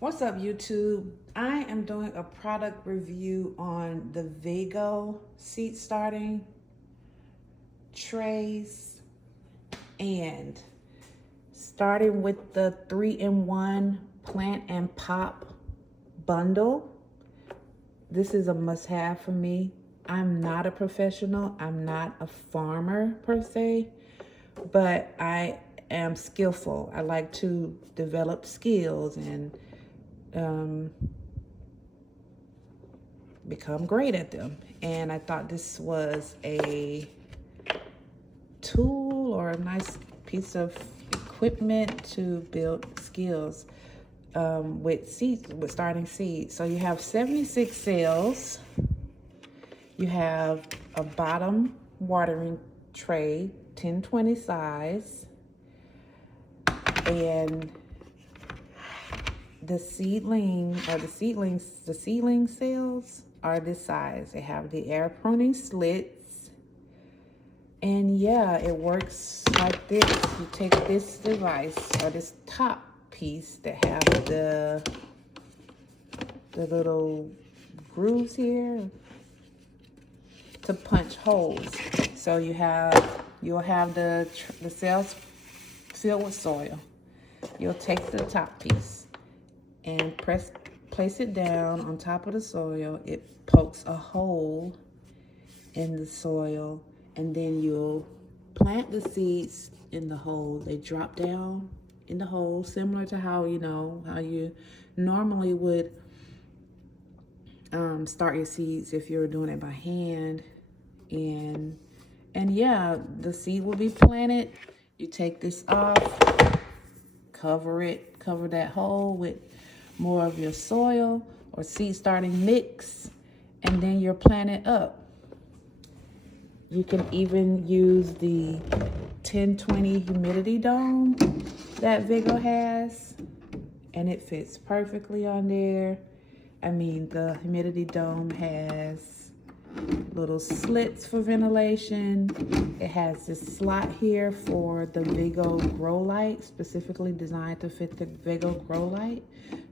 What's up, YouTube? I am doing a product review on the Vego seed starting trays, and starting with the 3-in-1 plant and pop bundle. This is a must-have for me. I'm not a professional. I'm not a farmer per se, but I am skillful. I like to develop skills and become great at them. And I thought this was a tool or a nice piece of equipment to build skills with starting seeds. So you have 76 cells. You have a bottom watering tray, 10-20 size, and the seedling cells are this size. They have the air pruning slits, and yeah, it works like this. You take this device or this top piece that have the little grooves here to punch holes. So you'll have the cells filled with soil. You'll take the top piece and place it down on top of the soil. It pokes a hole in the soil, and then you'll plant the seeds in the hole. They drop down in the hole, similar to how you normally would start your seeds if you're doing it by hand. And yeah, the seed will be planted. You take this off, cover that hole with more of your soil or seed starting mix, and then you're planted up. You can even use the 10-20 humidity dome that Vego has, and it fits perfectly on there. I mean, the humidity dome has little slits for ventilation. It has this slot here for the Vego grow light, specifically designed to fit the Vego grow light.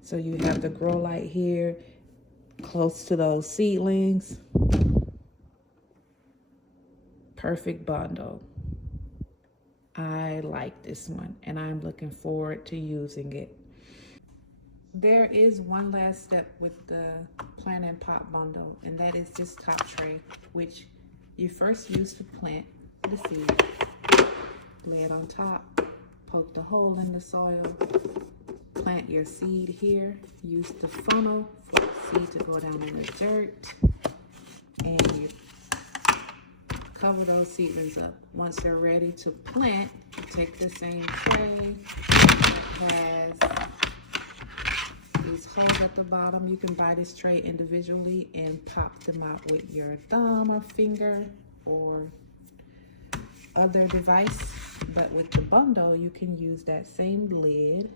So you have the grow light here close to those seedlings. Perfect bundle. I like this one, and I'm looking forward to using it. There is one last step with the plant and pot bundle, and that is this top tray, which you first use to plant the seed. Lay it on top, poke the hole in the soil, plant your seed here, use the funnel for the seed to go down in the dirt, and you cover those seedlings up. Once they're ready to plant, you take the same tray, has these holes at the bottom. You can buy this tray individually and pop them out with your thumb or finger or other device. But with the bundle, you can use that same lid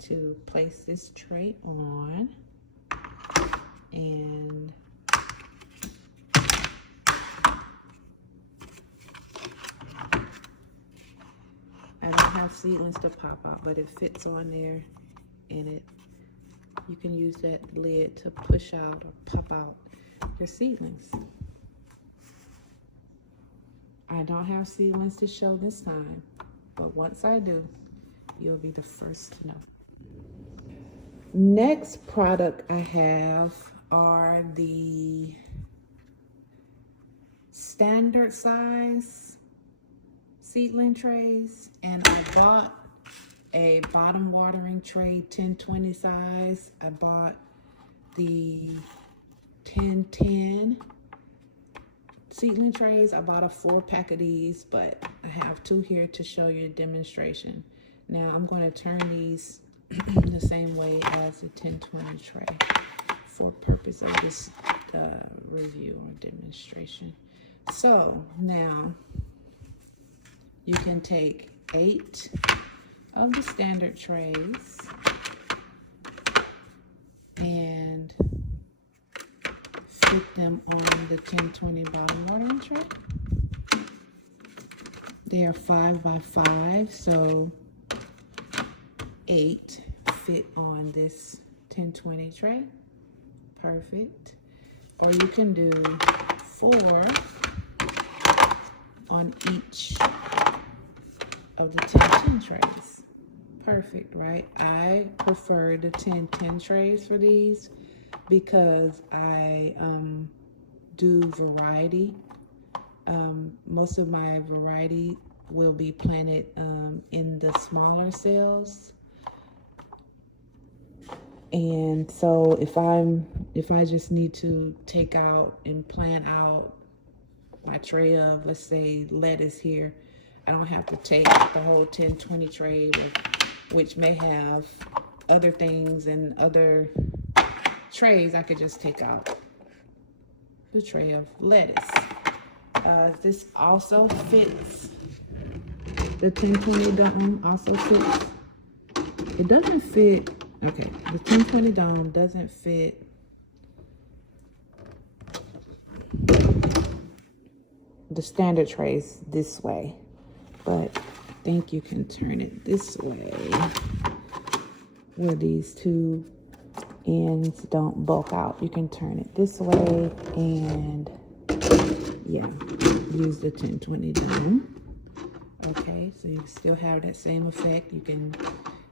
to place this tray on, and I don't have seedlings to pop out, but it fits on there, and you can use that lid to push out or pop out your seedlings. I don't have seedlings to show this time, but once I do, you'll be the first to know. Next product I have are the standard size seedling trays, and I bought a bottom watering tray 10-20 size. I bought the 10-10 seedling trays. I bought a 4-pack of these, but I have 2 here to show you a demonstration. Now I'm going to turn these the same way as the 10-20 tray for purpose of this review or demonstration. So now you can take 8 of the standard trays and fit them on the 10-20 bottom watering tray. They are 5 by 5, so 8 fit on this 1020 tray. Perfect. Or you can do 4 on each of the 1010 trays. Perfect, right? I prefer the 1010 trays for these because I do variety. Most of my variety will be planted in the smaller cells. And so if I just need to take out and plan out my tray of, let's say, lettuce here, I don't have to take the whole 10-20 tray, which may have other things and other trays. I could just take out the tray of lettuce. This also fits, the 10-20 dome also fits. It doesn't fit, okay, the 10-20 dome doesn't fit the standard trays this way, but I think you can turn it this way where these two ends don't bulk out. You can turn it this way and yeah, use the 10-20 dome. Okay, so you still have that same effect. You can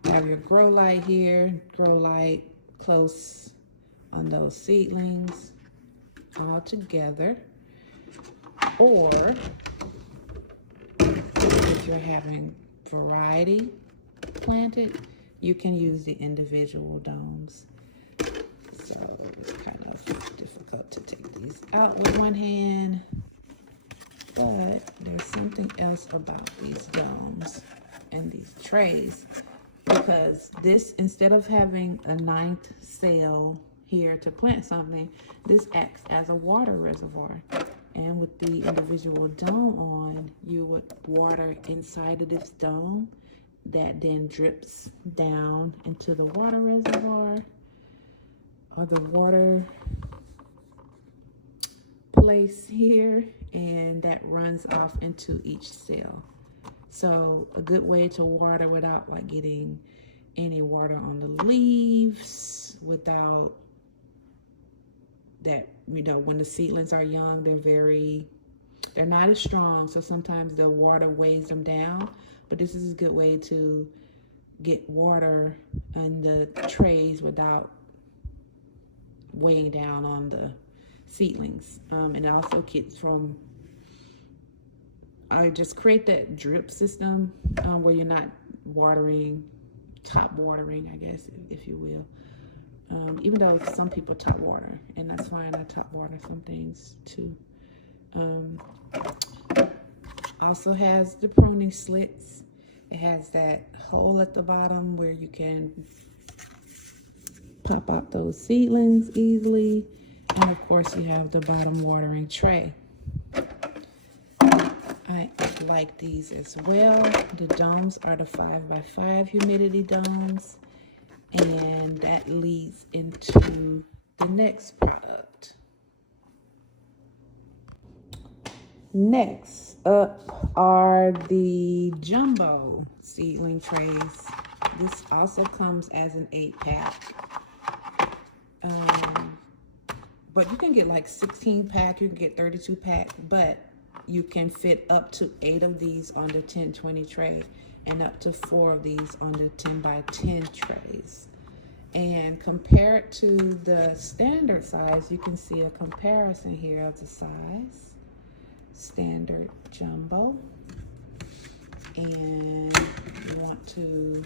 have your grow light here, grow light close on those seedlings all together. Or if you're having variety planted, you can use the individual domes. So it's kind of difficult to take these out with one hand, but there's something else about these domes and these trays, because this, instead of having a 9th cell here to plant something, this acts as a water reservoir. And with the individual dome on, you would water inside of this dome that then drips down into the water reservoir or the water place here, and that runs off into each cell. So a good way to water without like getting any water on the leaves, without that, you know, when the seedlings are young, they're not as strong, so sometimes the water weighs them down, but this is a good way to get water in the trays without weighing down on the seedlings. And it also gets from, I just create that drip system where you're not watering, top watering, I guess, if you will. Even though some people top water, and that's fine. I top water some things too. Also has the pruning slits. It has that hole at the bottom where you can pop out those seedlings easily. And of course you have the bottom watering tray. I like these as well. The domes are the 5x5 humidity domes. And that leads into the next product. Next up are the jumbo seedling trays. This also comes as an 8-pack. But you can get like 16-pack, you can get 32-pack, but you can fit up to 8 of these on the 10-20 tray and up to 4 of these on the 10x10 trays. And compare it to the standard size, you can see a comparison here of the size. Standard jumbo. And you want to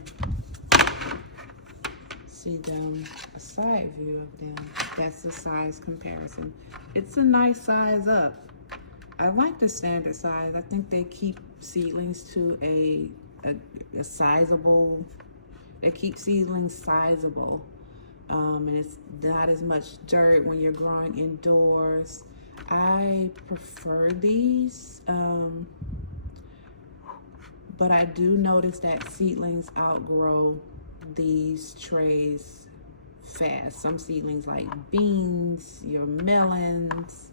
see them, a side view of them. That's the size comparison. It's a nice size up. I like the standard size. I think they keep seedlings to a sizable, they keep seedlings sizable. And it's not as much dirt when you're growing indoors. I prefer these, but I do notice that seedlings outgrow these trays fast. Some seedlings like beans, your melons,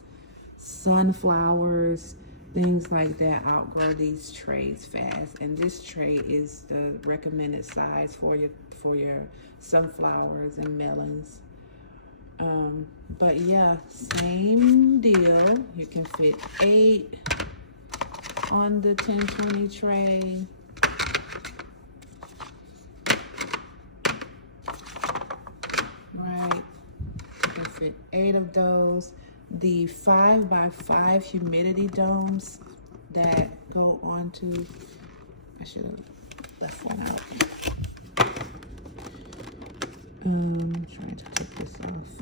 sunflowers, things like that outgrow these trays fast. And this tray is the recommended size for your sunflowers and melons. But yeah, same deal. You can fit 8 on the 10-20 tray. Right, you can fit 8 of those. The 5x5 humidity domes that go onto, I should have left one out. I'm trying to take this off.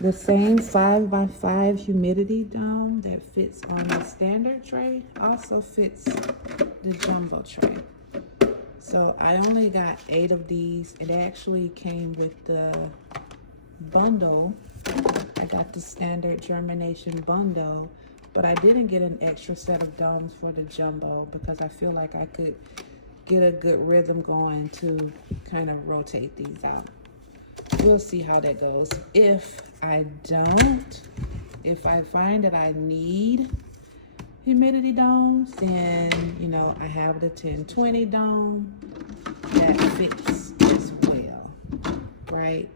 The same 5x5 humidity dome that fits on the standard tray also fits the jumbo tray. So I only got 8 of these. It actually came with the bundle. I got the standard germination bundle, but I didn't get an extra set of domes for the jumbo because I feel like I could get a good rhythm going to kind of rotate these out. We'll see how that goes. If I find that I need humidity domes, then, you know, I have the 10-20 dome that fits as well, right?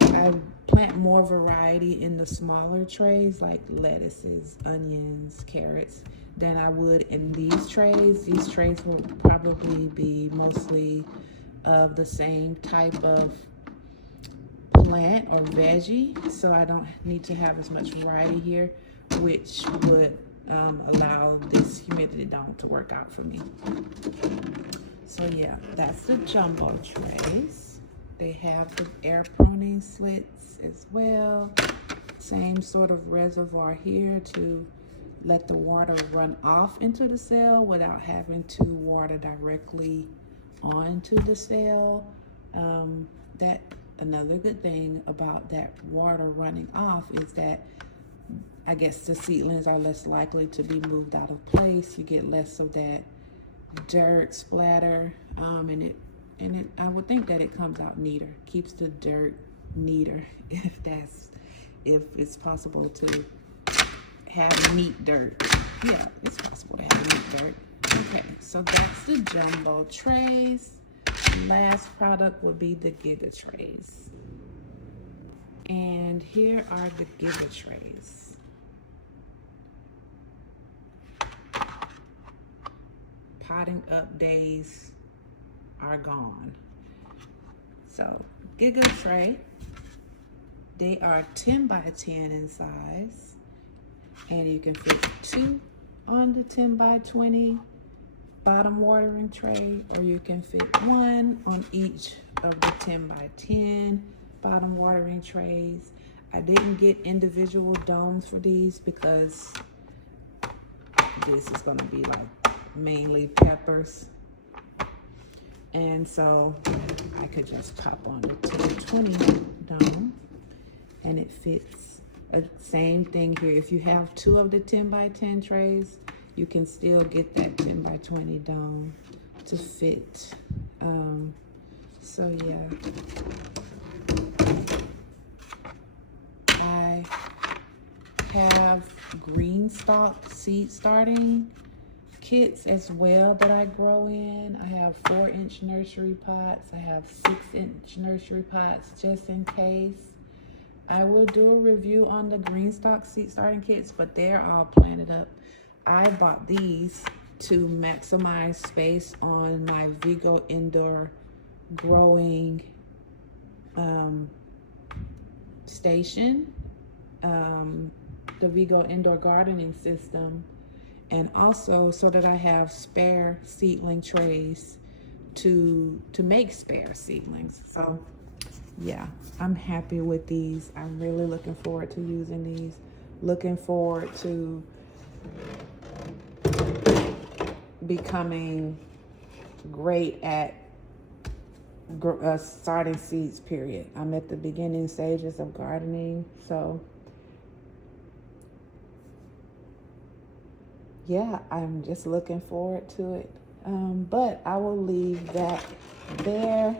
I plant more variety in the smaller trays like lettuces, onions, carrots than I would in these trays. These trays will probably be mostly of the same type of plant or veggie, so I don't need to have as much variety here, which would allow this humidity dome to work out for me. So yeah, that's the jumbo trays. They have the air pruning slits as well. Same sort of reservoir here to let the water run off into the cell without having to water directly onto the cell. That another good thing about that water running off is that I guess the seedlings are less likely to be moved out of place. You get less of that dirt splatter, and I would think that it comes out neater, keeps the dirt neater, if it's possible to have neat dirt. Yeah, it's possible to have neat dirt. Okay, so that's the jumbo trays. Last product would be the giga trays. And here are the giga trays. Potting up days are gone. So giga tray, they are 10 by 10 in size, and you can fit 2 on the 10 by 20 bottom watering tray, or you can fit 1 on each of the 10 by 10 bottom watering trays. I didn't get individual domes for these because this is going to be like mainly peppers, and so I could just pop on the 20 dome and it fits. Same thing here. If you have 2 of the 10 by 10 trays, you can still get that 10 by 20 dome to fit. So yeah, I have green stalk seed starting kits as well that I grow in. I have 4-inch nursery pots. I have 6-inch nursery pots just in case. I will do a review on the green stalk seed starting kits, but they're all planted up. I bought these to maximize space on my Vego indoor growing station, the Vego indoor gardening system, and also so that I have spare seedling trays to make spare seedlings. So yeah, I'm happy with these. I'm really looking forward to using these. Looking forward to becoming great at starting seeds, period. I'm at the beginning stages of gardening, so yeah, I'm just looking forward to it. But I will leave that there.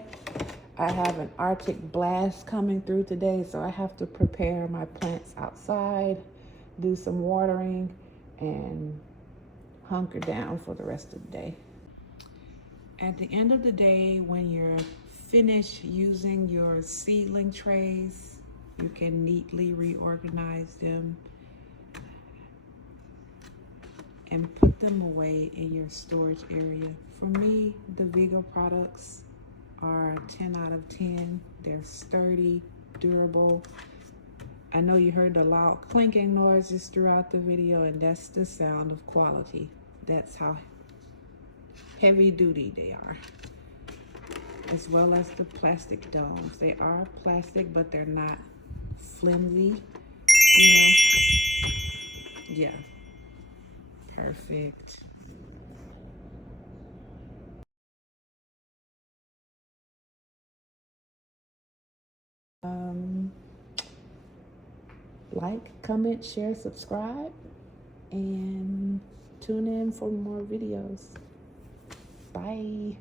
I have an Arctic blast coming through today, so I have to prepare my plants outside do some watering, and hunker down for the rest of the day. At the end of the day, when you're finished using your seedling trays, you can neatly reorganize them and put them away in your storage area. For me, the Vego products are 10 out of 10. They're sturdy, durable. I know you heard the loud clinking noises throughout the video, and that's the sound of quality. That's how heavy duty they are. As well as the plastic domes. They are plastic, but they're not flimsy, you know? Yeah, perfect. Like, comment, share, subscribe, and tune in for more videos. Bye.